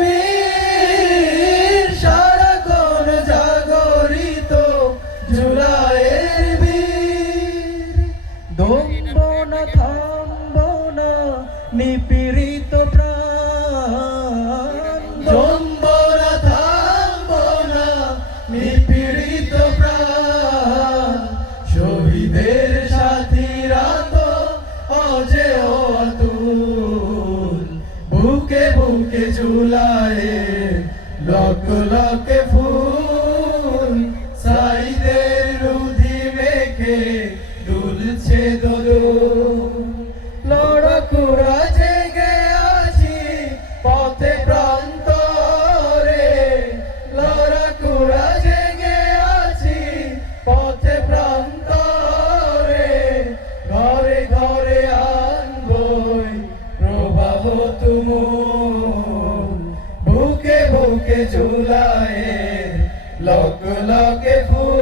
বীর সারাক্ষণ জাগরিত জুলাইয়ের বীর। দমব না থামব না নিপীড়িত প্রাণ, দমব না থামব না নিপীড়িত প্রাণ। শহীদের সাথীরা তো অজেয় অতুল, বুকে বুকে জুলাইয়ের লক্ষ লক্ষ ফুল। সাইদের রুধি মেখে দুলছে দোদুল, লড়াকুড়া জেগে আছি পথে প্রান্তরে, লড়াকুড়া জেগে আছি পথে প্রান্তরে। ঘরে ঘরে আনবই প্রবাহ তুমুল, বুকে বুকে জুলাইয়ের লক্ষ লক্ষ ফুল।